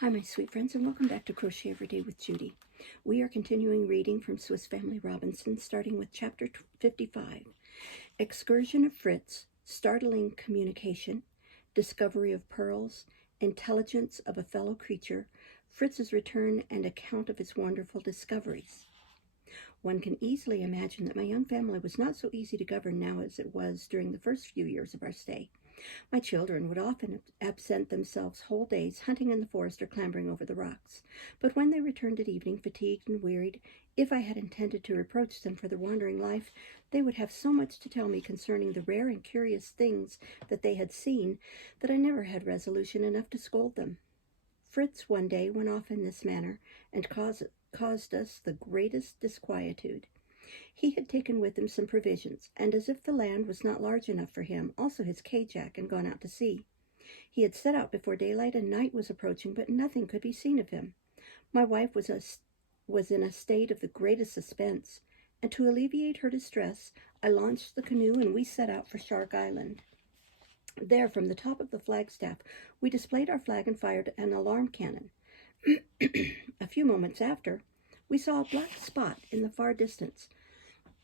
Hi, my sweet friends, and welcome back to Crochet Every Day with Judy. We are continuing reading from Swiss Family Robinson, starting with Chapter 55, Excursion of Fritz, Startling Communication, Discovery of Pearls, Intelligence of a Fellow Creature, Fritz's Return, and Account of his Wonderful Discoveries. One can easily imagine that my young family was not so easy to govern now as it was during the first few years of our stay. My children would often absent themselves whole days hunting in the forest or clambering over the rocks. But when they returned at evening, fatigued and wearied, if I had intended to reproach them for their wandering life, they would have so much to tell me concerning the rare and curious things that they had seen that I never had resolution enough to scold them. Fritz one day went off in this manner and caused us the greatest disquietude. He had taken with him some provisions, and as if the land was not large enough for him, also his K-Jack, and gone out to sea. He had set out before daylight, and night was approaching, but nothing could be seen of him. My wife was in a state of the greatest suspense, and to alleviate her distress, I launched the canoe, and we set out for Shark Island. There, from the top of the flagstaff, we displayed our flag and fired an alarm cannon. A few moments after, we saw a black spot in the far distance,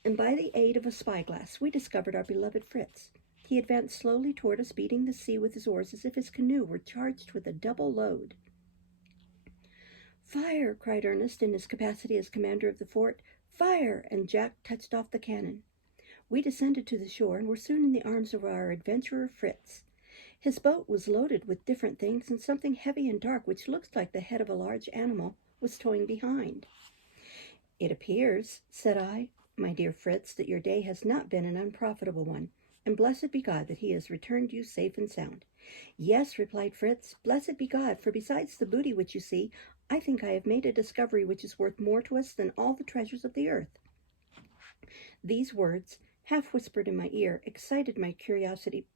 and by the aid of a spyglass, we discovered our beloved Fritz. He advanced slowly toward us, beating the sea with his oars as if his canoe were charged with a double load. "Fire!" cried Ernest in his capacity as commander of the fort. "Fire!" and Jack touched off the cannon. We descended to the shore and were soon in the arms of our adventurer Fritz. His boat was loaded with different things, and something heavy and dark, which looked like the head of a large animal, was towing behind. "It appears," said I, "my dear Fritz, that your day has not been an unprofitable one, and blessed be God that he has returned you safe and sound." "Yes," replied Fritz, "blessed be God, for besides the booty which you see, I think I have made a discovery which is worth more to us than all the treasures of the earth." These words, half whispered in my ear, excited my curiosity.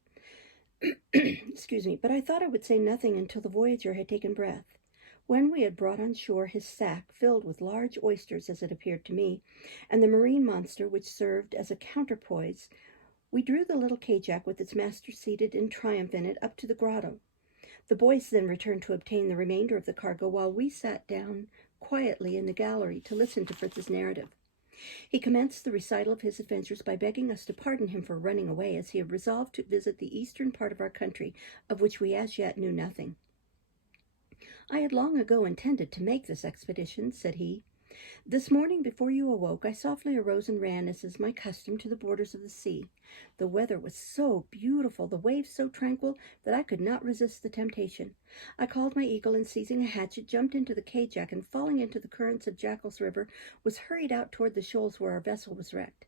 Excuse me, but I thought I would say nothing until the voyager had taken breath. When we had brought on shore his sack filled with large oysters, as it appeared to me, and the marine monster which served as a counterpoise, we drew the little K-Jack with its master seated in triumph in it up to the grotto. The boys then returned to obtain the remainder of the cargo, while we sat down quietly in the gallery to listen to Fritz's narrative. He commenced the recital of his adventures by begging us to pardon him for running away, as he had resolved to visit the eastern part of our country, of which we as yet knew nothing. "I had long ago intended to make this expedition," said he. "This morning before you awoke, I softly arose and ran, as is my custom, to the borders of the sea. The weather was so beautiful, the waves so tranquil, that I could not resist the temptation. I called my eagle, and seizing a hatchet, jumped into the K-Jack, and falling into the currents of Jackal's River, was hurried out toward the shoals where our vessel was wrecked.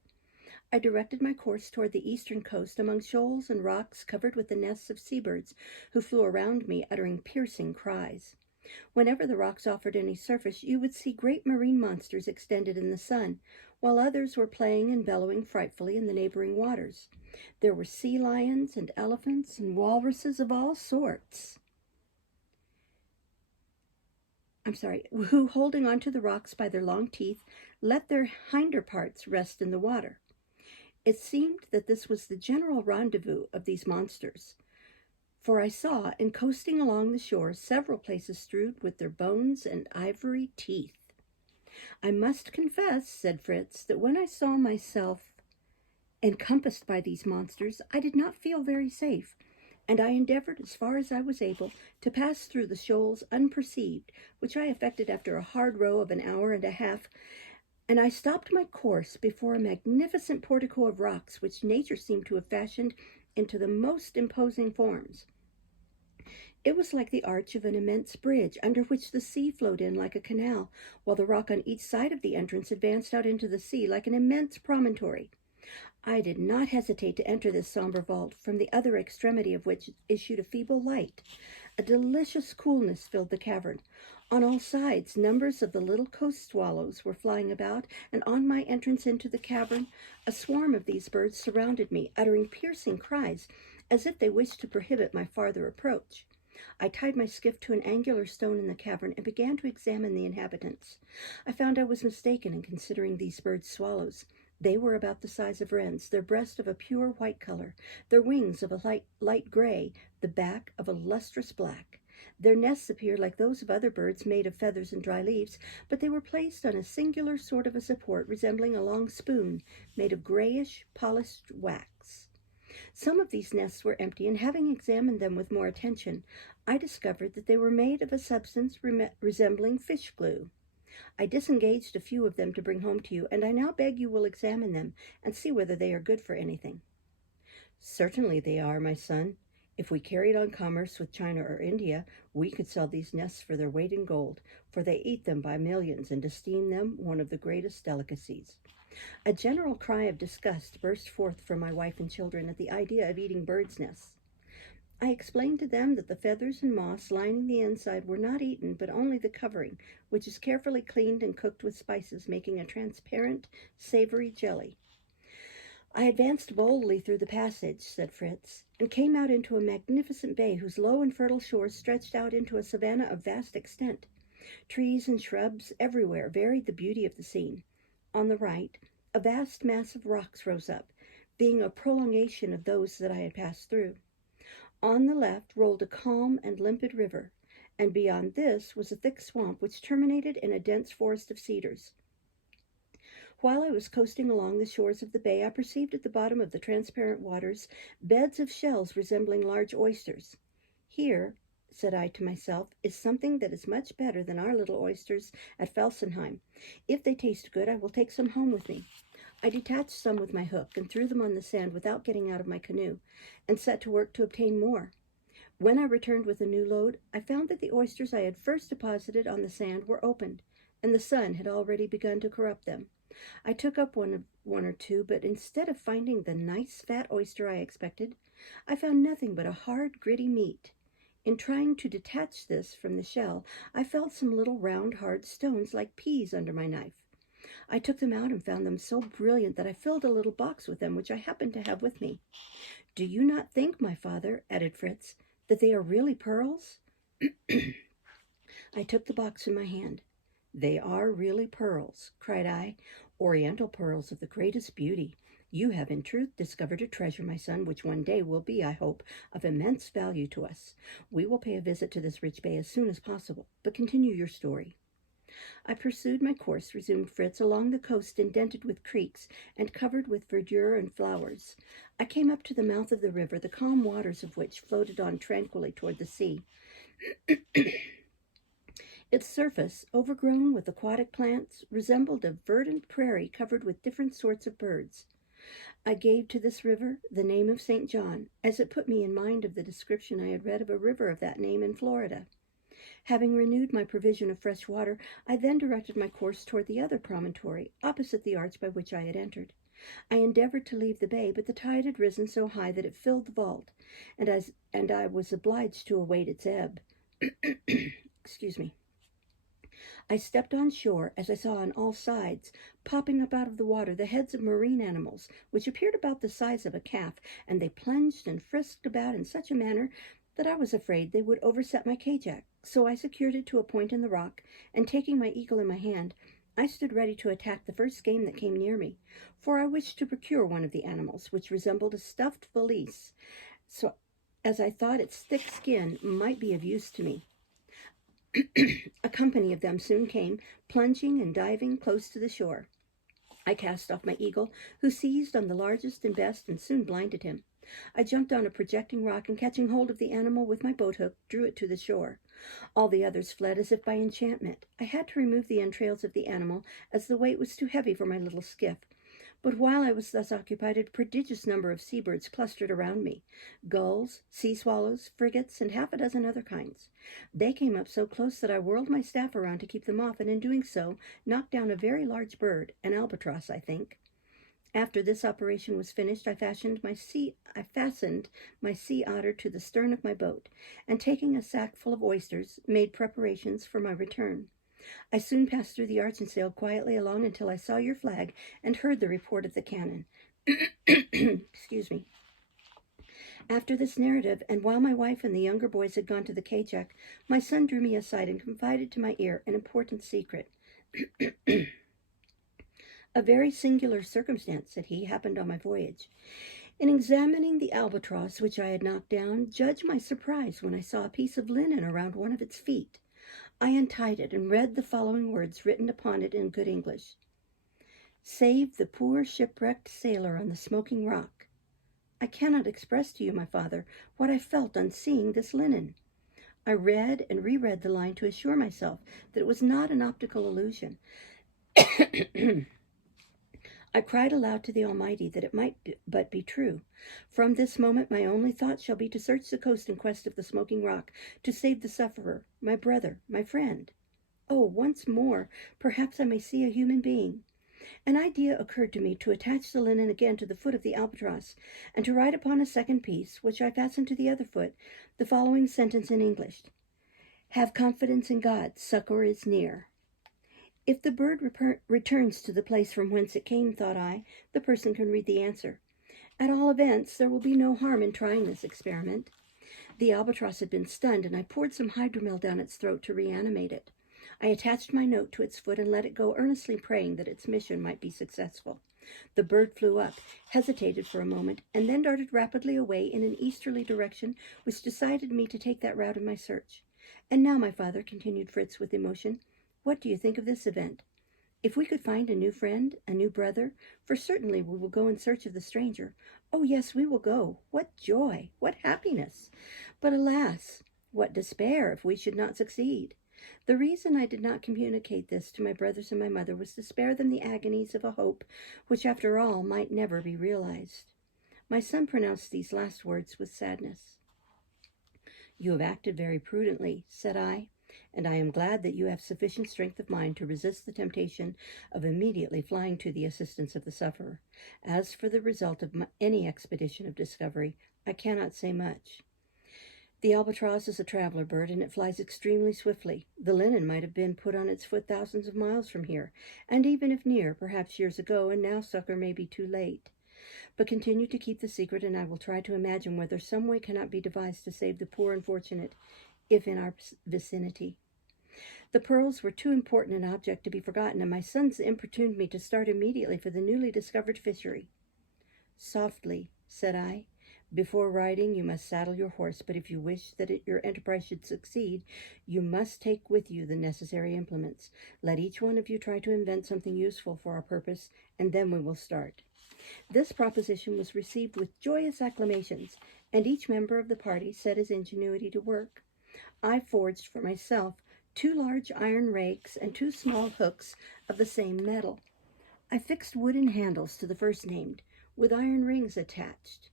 I directed my course toward the eastern coast, among shoals and rocks covered with the nests of seabirds, who flew around me, uttering piercing cries. Whenever the rocks offered any surface, you would see great marine monsters extended in the sun, while others were playing and bellowing frightfully in the neighboring waters. There were sea lions and elephants and walruses of all sorts, who, holding onto the rocks by their long teeth, let their hinder parts rest in the water. It seemed that this was the general rendezvous of these monsters, for I saw, in coasting along the shore, several places strewed with their bones and ivory teeth. "I must confess," said Fritz, "that when I saw myself encompassed by these monsters, I did not feel very safe, and I endeavored, as far as I was able, to pass through the shoals unperceived, which I effected after a hard row of an hour and a half, and I stopped my course before a magnificent portico of rocks, which nature seemed to have fashioned into the most imposing forms. It was like the arch of an immense bridge, under which the sea flowed in like a canal, while the rock on each side of the entrance advanced out into the sea like an immense promontory. I did not hesitate to enter this somber vault, from the other extremity of which issued a feeble light. A delicious coolness filled the cavern. On all sides, numbers of the little coast swallows were flying about, and on my entrance into the cavern, a swarm of these birds surrounded me, uttering piercing cries, as if they wished to prohibit my farther approach. I tied my skiff to an angular stone in the cavern and began to examine the inhabitants. I found I was mistaken in considering these birds swallows. They were about the size of wrens, their breast of a pure white color, their wings of a light gray, the back of a lustrous black. Their nests appeared like those of other birds made of feathers and dry leaves, but they were placed on a singular sort of a support resembling a long spoon made of grayish, polished wax. Some of these nests were empty, and having examined them with more attention, I discovered that they were made of a substance resembling fish glue. I disengaged a few of them to bring home to you, and I now beg you will examine them and see whether they are good for anything. Certainly they are, my son. If we carried on commerce with China or India, we could sell these nests for their weight in gold, for they eat them by millions and esteem them one of the greatest delicacies. A general cry of disgust burst forth from my wife and children at the idea of eating birds' nests. I explained to them that the feathers and moss lining the inside were not eaten, but only the covering, which is carefully cleaned and cooked with spices, making a transparent, savory jelly. I advanced boldly through the passage, said Fritz, and came out into a magnificent bay whose low and fertile shores stretched out into a savanna of vast extent. Trees and shrubs everywhere varied the beauty of the scene. On the right, a vast mass of rocks rose up, being a prolongation of those that I had passed through. On the left rolled a calm and limpid river, and beyond this was a thick swamp which terminated in a dense forest of cedars. While I was coasting along the shores of the bay, I perceived at the bottom of the transparent waters beds of shells resembling large oysters. Here, said I to myself, is something that is much better than our little oysters at Felsenheim. If they taste good, I will take some home with me. I detached some with my hook and threw them on the sand without getting out of my canoe, and set to work to obtain more. When I returned with a new load, I found that the oysters I had first deposited on the sand were opened, and the sun had already begun to corrupt them. I took up one or two, but instead of finding the nice fat oyster I expected, I found nothing but a hard, gritty meat. In trying to detach this from the shell, I felt some little round, hard stones like peas under my knife. I took them out and found them so brilliant that I filled a little box with them, which I happened to have with me. Do you not think, my father, added Fritz, that they are really pearls? I took the box in my hand. They are really pearls, cried I, oriental pearls of the greatest beauty. You have in truth discovered a treasure, my son, which one day will be, I hope, of immense value to us. We will pay a visit to this rich bay as soon as possible, but continue your story. I pursued my course, resumed Fritz, along the coast indented with creeks and covered with verdure and flowers. I came up to the mouth of the river, the calm waters of which floated on tranquilly toward the sea. Its surface, overgrown with aquatic plants, resembled a verdant prairie covered with different sorts of birds. I gave to this river the name of St. John, as it put me in mind of the description I had read of a river of that name in Florida. Having renewed my provision of fresh water, I then directed my course toward the other promontory, opposite the arch by which I had entered. I endeavored to leave the bay, but the tide had risen so high that it filled the vault, and I was obliged to await its ebb. Excuse me. I stepped on shore as I saw on all sides, popping up out of the water, the heads of marine animals, which appeared about the size of a calf, and they plunged and frisked about in such a manner that I was afraid they would overset my kajak. So I secured it to a point in the rock, and taking my eagle in my hand, I stood ready to attack the first game that came near me, for I wished to procure one of the animals, which resembled a stuffed valise, so as I thought its thick skin might be of use to me. A company of them soon came, plunging and diving close to the shore. I cast off my eagle, who seized on the largest and best and soon blinded him. I jumped on a projecting rock and, catching hold of the animal with my boat hook, drew it to the shore. All the others fled as if by enchantment. I had to remove the entrails of the animal, as the weight was too heavy for my little skiff. But while I was thus occupied, a prodigious number of seabirds clustered around me, gulls, sea swallows, frigates, and half a dozen other kinds. They came up so close that I whirled my staff around to keep them off, and in doing so knocked down a very large bird, an albatross, I think. After this operation was finished, I fastened my sea otter to the stern of my boat, and taking a sack full of oysters, made preparations for my return. I soon passed through the arch and sailed quietly along until I saw your flag and heard the report of the cannon. Excuse me. After this narrative, and while my wife and the younger boys had gone to the kajak, my son drew me aside and confided to my ear an important secret. A very singular circumstance, said he, happened on my voyage. In examining the albatross which I had knocked down, judge my surprise when I saw a piece of linen around one of its feet. I untied it and read the following words written upon it in good English. Save the poor shipwrecked sailor on the smoking rock. I cannot express to you, my father, what I felt on seeing this linen. I read and reread the line to assure myself that it was not an optical illusion. I cried aloud to the Almighty that it might but be true. From this moment my only thought shall be to search the coast in quest of the smoking rock, to save the sufferer, my brother, my friend. Oh, once more, perhaps I may see a human being. An idea occurred to me to attach the linen again to the foot of the albatross, and to write upon a second piece, which I fastened to the other foot, the following sentence in English. Have confidence in God, succor is near. If the bird returns to the place from whence it came, thought I, the person can read the answer. At all events, there will be no harm in trying this experiment. The albatross had been stunned, and I poured some hydromel down its throat to reanimate it. I attached my note to its foot and let it go, earnestly praying that its mission might be successful. The bird flew up, hesitated for a moment, and then darted rapidly away in an easterly direction, which decided me to take that route in my search. And now, my father, continued Fritz with emotion, what do you think of this event? If we could find a new friend, a new brother, for certainly we will go in search of the stranger. Oh, yes, we will go. What joy, what happiness! But alas, what despair if we should not succeed! The reason I did not communicate this to my brothers and my mother was to spare them the agonies of a hope which, after all, might never be realized. My son pronounced these last words with sadness. You have acted very prudently, said I, and I am glad that you have sufficient strength of mind to resist the temptation of immediately flying to the assistance of the sufferer. As for the result of any expedition of discovery, I cannot say much. The albatross is a traveler bird, and it flies extremely swiftly. The linen might have been put on its foot thousands of miles from here, and even if near, perhaps years ago, and now succor may be too late. But continue to keep the secret, and I will try to imagine whether some way cannot be devised to save the poor unfortunate, if in our vicinity. The pearls were too important an object to be forgotten, and my sons importuned me to start immediately for the newly discovered fishery. Softly, said I. Before riding, you must saddle your horse, but if you wish that your enterprise should succeed, you must take with you the necessary implements. Let each one of you try to invent something useful for our purpose, and then we will start. This proposition was received with joyous acclamations, and each member of the party set his ingenuity to work. I forged for myself 2 large iron rakes and 2 small hooks of the same metal. I fixed wooden handles to the first named, with iron rings attached,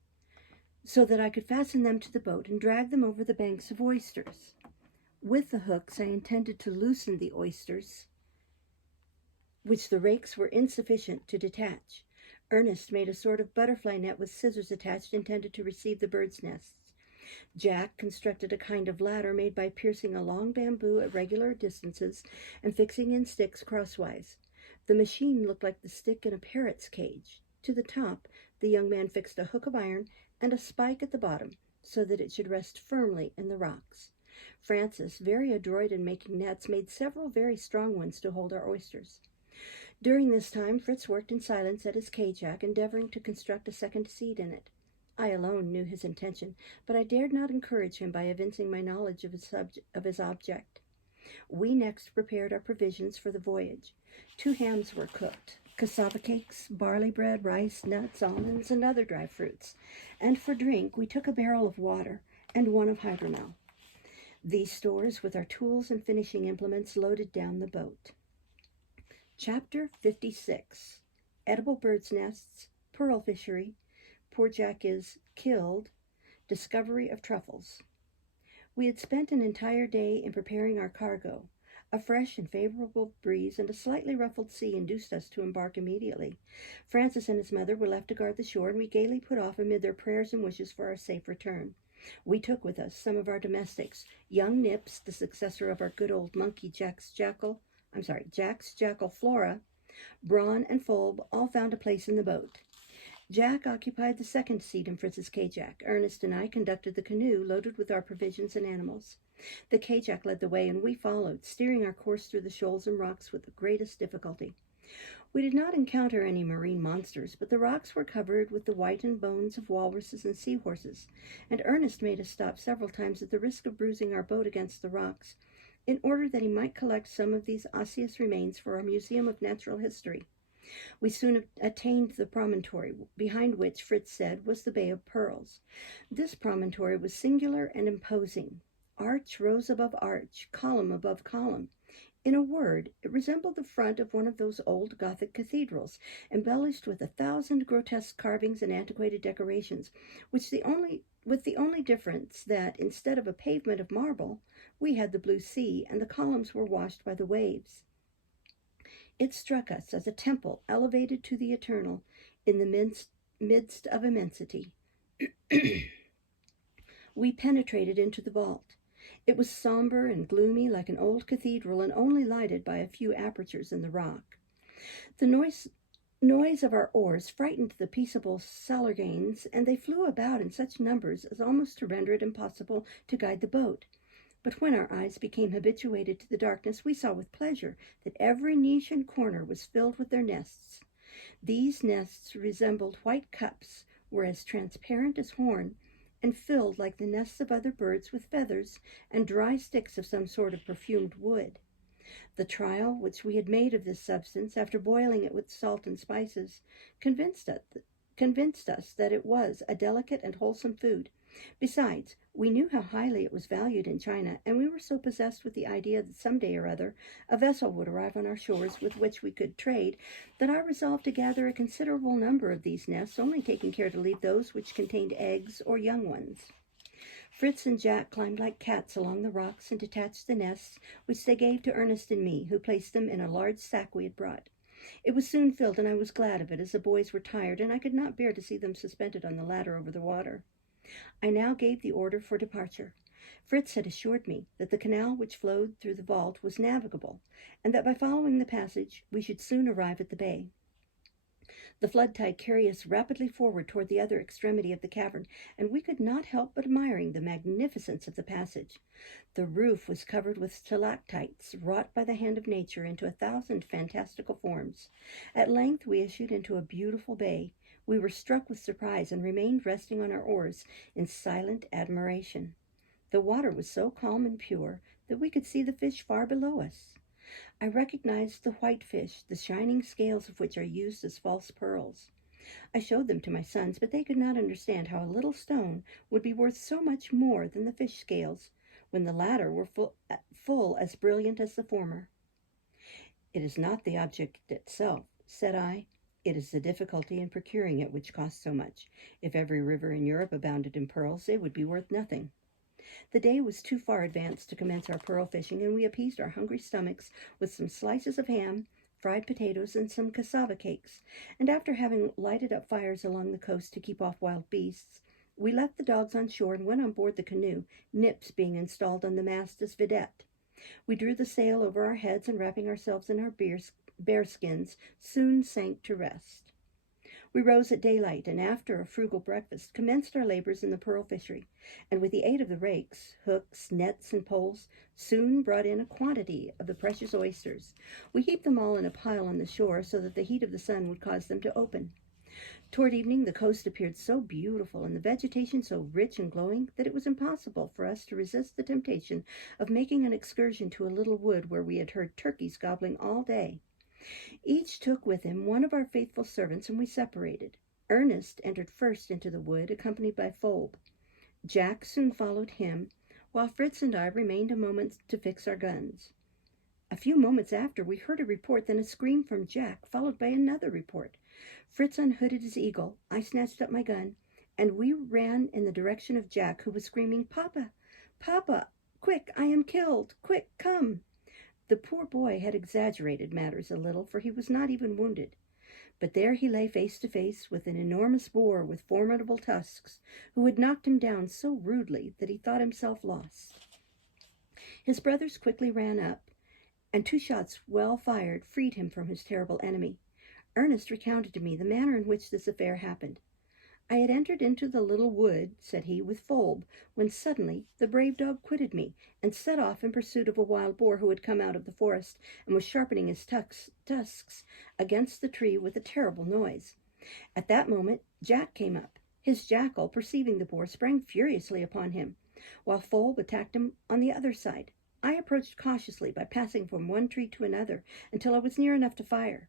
so that I could fasten them to the boat and drag them over the banks of oysters. With the hooks I intended to loosen the oysters, which the rakes were insufficient to detach. Ernest made a sort of butterfly net with scissors attached, intended to receive the birds' nests. Jack constructed a kind of ladder made by piercing a long bamboo at regular distances and fixing in sticks crosswise. The machine looked like the stick in a parrot's cage. To the top, the young man fixed a hook of iron and a spike at the bottom, so that it should rest firmly in the rocks. Francis, very adroit in making nets, made several very strong ones to hold our oysters. During this time, Fritz worked in silence at his cajack, endeavoring to construct a second seat in it. I alone knew his intention, but I dared not encourage him by evincing my knowledge of his object. We next prepared our provisions for the voyage. 2 hams were cooked, cassava cakes, barley bread, rice, nuts, almonds, and other dry fruits. And for drink, we took a barrel of water and 1 of hydromel. These stores, with our tools and finishing implements, loaded down the boat. Chapter 56. Edible birds' nests, pearl fishery, poor Jack is killed, discovery of truffles. We had spent an entire day in preparing our cargo. A fresh and favorable breeze and a slightly ruffled sea induced us to embark immediately. Francis and his mother were left to guard the shore, and we gaily put off amid their prayers and wishes for our safe return. We took with us some of our domestics. Young Nips, the successor of our good old monkey Jack's jackal Flora, Brawn, and Fulb all found a place in the boat. Jack occupied the second seat in Fritz's cajack. Ernest and I conducted the canoe loaded with our provisions and animals. The cajack led the way, and we followed, steering our course through the shoals and rocks with the greatest difficulty. We did not encounter any marine monsters, but the rocks were covered with the whitened bones of walruses and seahorses, and Ernest made us stop several times at the risk of bruising our boat against the rocks, in order that he might collect some of these osseous remains for our Museum of Natural History. We soon attained the promontory, behind which, Fritz said, was the Bay of Pearls. This promontory was singular and imposing. Arch rose above arch, column above column. In a word, it resembled the front of one of those old Gothic cathedrals, embellished with 1,000 grotesque carvings and antiquated decorations, with the only difference that, instead of a pavement of marble, we had the blue sea, and the columns were washed by the waves. It struck us as a temple elevated to the eternal in the midst of immensity. We penetrated into the vault. It was somber and gloomy like an old cathedral, and only lighted by a few apertures in the rock. The noise of our oars frightened the peaceable salurgains, and they flew about in such numbers as almost to render it impossible to guide the boat. But when our eyes became habituated to the darkness, we saw with pleasure that every niche and corner was filled with their nests. These nests resembled white cups, were as transparent as horn, and filled like the nests of other birds with feathers and dry sticks of some sort of perfumed wood. The trial which we had made of this substance, after boiling it with salt and spices, convinced us that it was a delicate and wholesome food. Besides, we knew how highly it was valued in China, and we were so possessed with the idea that some day or other a vessel would arrive on our shores with which we could trade, that I resolved to gather a considerable number of these nests, only taking care to leave those which contained eggs or young ones. Fritz and Jack climbed like cats along the rocks and detached the nests, which they gave to Ernest and me, who placed them in a large sack we had brought. It was soon filled, and I was glad of it, as the boys were tired, and I could not bear to see them suspended on the ladder over the water. I now gave the order for departure. Fritz had assured me that the canal which flowed through the vault was navigable, and that by following the passage we should soon arrive at the bay. The flood tide carried us rapidly forward toward the other extremity of the cavern, and we could not help but admiring the magnificence of the passage. The roof was covered with stalactites, wrought by the hand of nature into 1,000 fantastical forms. At length we issued into a beautiful bay. We were struck with surprise and remained resting on our oars in silent admiration. The water was so calm and pure that we could see the fish far below us. I recognized the whitefish, the shining scales of which are used as false pearls. I showed them to my sons, but they could not understand how a little stone would be worth so much more than the fish scales, when the latter were full as brilliant as the former. "It is not the object itself," said I. "It is the difficulty in procuring it which costs so much. If every river in Europe abounded in pearls, they would be worth nothing." The day was too far advanced to commence our pearl fishing, and we appeased our hungry stomachs with some slices of ham, fried potatoes, and some cassava cakes, and after having lighted up fires along the coast to keep off wild beasts, we left the dogs on shore and went on board the canoe, Nips being installed on the mast as vidette. We drew the sail over our heads, and wrapping ourselves in our bearskins, soon sank to rest. We rose at daylight, and after a frugal breakfast, commenced our labors in the pearl fishery, and with the aid of the rakes, hooks, nets, and poles, soon brought in a quantity of the precious oysters. We heaped them all in a pile on the shore, so that the heat of the sun would cause them to open. Toward evening, the coast appeared so beautiful, and the vegetation so rich and glowing, that it was impossible for us to resist the temptation of making an excursion to a little wood where we had heard turkeys gobbling all day. Each took with him one of our faithful servants, and we separated. Ernest entered first into the wood, accompanied by Phoebe. Jack soon followed him, while Fritz and I remained a moment to fix our guns. A few moments after, we heard a report, then a scream from Jack, followed by another report. Fritz unhooded his eagle, I snatched up my gun, and we ran in the direction of Jack, who was screaming, "Papa! Papa! Quick, I am killed! Quick, come!" The poor boy had exaggerated matters a little, for he was not even wounded. But there he lay face to face with an enormous boar with formidable tusks, who had knocked him down so rudely that he thought himself lost. His brothers quickly ran up, and 2 shots well fired freed him from his terrible enemy. Ernest recounted to me the manner in which this affair happened. I had entered into the little wood, said he, with Fulb, when suddenly the brave dog quitted me, and set off in pursuit of a wild boar who had come out of the forest, and was sharpening his tusks against the tree with a terrible noise. At that moment Jack came up. His jackal, perceiving the boar, sprang furiously upon him, while Fulb attacked him on the other side. I approached cautiously by passing from one tree to another until I was near enough to fire.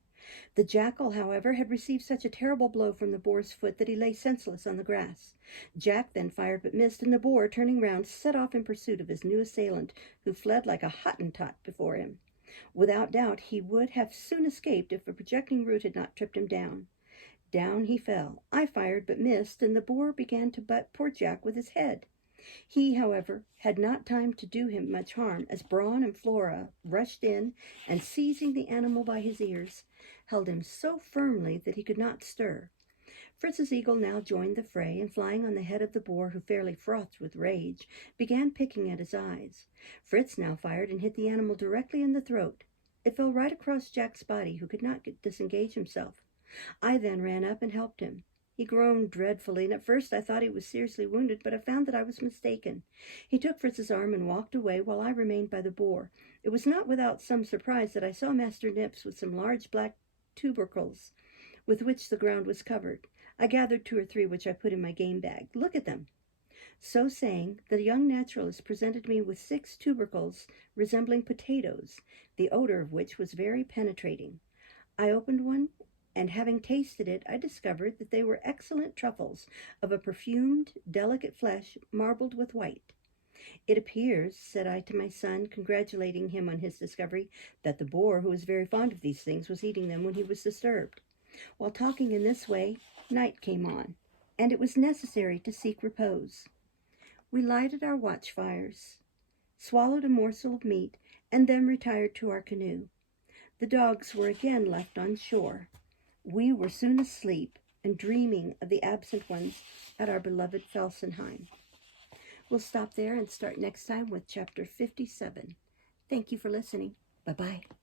The jackal, however, had received such a terrible blow from the boar's foot that he lay senseless on the grass. Jack then fired but missed, and the boar, turning round, set off in pursuit of his new assailant, who fled like a Hottentot before him. Without doubt he would have soon escaped if a projecting root had not tripped him down. Down he fell. I fired but missed, and the boar began to butt poor Jack with his head. He, however, had not time to do him much harm, as Brawn and Flora rushed in, and seizing the animal by his ears, held him so firmly that he could not stir. Fritz's eagle now joined the fray, and flying on the head of the boar, who fairly frothed with rage, began picking at his eyes. Fritz now fired and hit the animal directly in the throat. It fell right across Jack's body, who could not disengage himself. I then ran up and helped him. He groaned dreadfully, and at first I thought he was seriously wounded, but I found that I was mistaken. He took Fritz's arm and walked away, while I remained by the boar. It was not without some surprise that I saw Master Nips with some large black tubercles with which the ground was covered. I gathered 2 or 3 which I put in my game bag. Look at them. So saying, the young naturalist presented me with 6 tubercles resembling potatoes, the odor of which was very penetrating. I opened one, and having tasted it, I discovered that they were excellent truffles of a perfumed, delicate flesh marbled with white. It appears, said I to my son, congratulating him on his discovery, that the boar, who was very fond of these things, was eating them when he was disturbed. While talking in this way, night came on, and it was necessary to seek repose. We lighted our watch fires, swallowed a morsel of meat, and then retired to our canoe. The dogs were again left on shore. We were soon asleep and dreaming of the absent ones at our beloved Felsenheim. We'll stop there and start next time with Chapter 57. Thank you for listening. Bye-bye.